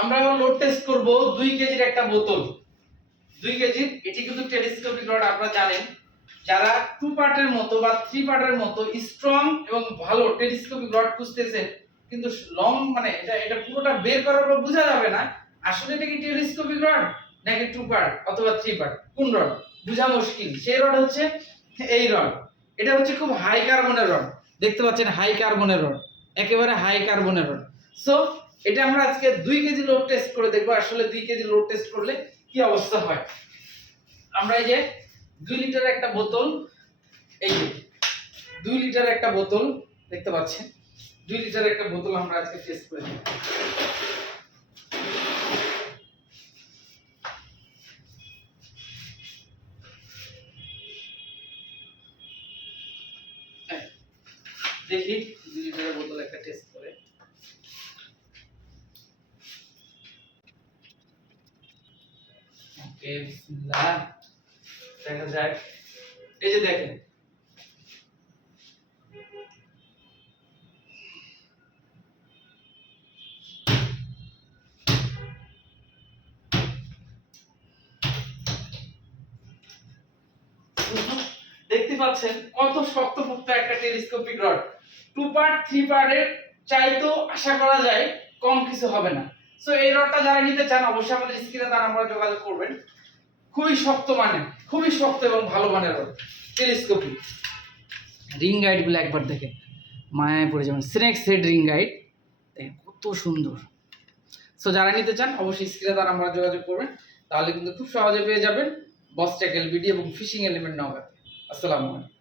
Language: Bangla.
আমরা লোড টেস্ট করব 2 কেজির একটা বোতল। 2 কেজির এটি কিন্তু টেলিস্কোপিক রড। আপনারা জানেন যারা 2 পার্টের মতো বা 3 পার্টের মতো স্ট্রং এবং ভালো টেলিস্কোপিক রড খুঁজতেছেন, কিন্তু লং মানে এটা পুরোটা বের করার পর বোঝা যাবে না আসলে এটা কি টেলিস্কোপিক রড নাকি 2 পার্ট অথবা 3 পার্ট, কোন রড বোঝা মুশকিল। সেই রড হচ্ছে এই রড। এটা হচ্ছে খুব হাই কার্বনের রড, দেখতে পাচ্ছেন হাই কার্বনের রড, একেবারে হাই কার্বনের রড। সো এটা আমরা আজকে 2 কেজি লোড টেস্ট করে দেখব আসলে 2 কেজি লোড টেস্ট করলে কি অবস্থা হয়। আমরা এই যে 2 লিটারের একটা বোতল, এই যে 2 লিটারের একটা বোতল দেখতে পাচ্ছেন, 2 লিটারের একটা বোতল আমরা আজকে টেস্ট করে দেখব। দেখি 2 লিটারের বোতল একটা টেস্ট করে। ওকে বিসমিল্লাহ, দেখা যাক। এই যে দেখেন দেখতে পাচ্ছেন কত শক্তপোক্ত একটা টেলিস্কোপিক রড। 2 পার্ট 3 পার্টের চাইতো আশা করা যায় কম কিছু হবে না। সো এই রডটা যারা নিতে চান অবশ্যই আমাদের স্ক্রিনে তার নাম্বারে যোগাযোগ করবেন। খুবই শক্ত মানের, খুবই শক্ত এবং ভালো মানের রড টেলিস্কোপিক। রিং গাইড গুলো একবার দেখেন, মায়ায় পড়ে যাবেন। স্নেক হেড রিং গাইড দেখেন কত সুন্দর। সো যারা নিতে চান অবশ্যই স্ক্রিনে তার নাম্বারে যোগাযোগ করবেন, তাহলে কিন্তু খুব সহজে পেয়ে যাবেন বস ট্যাকেল বিডি এবং ফিশিং এলিমেন্ট নওগাঁ। আসসালামু আলাইকুম।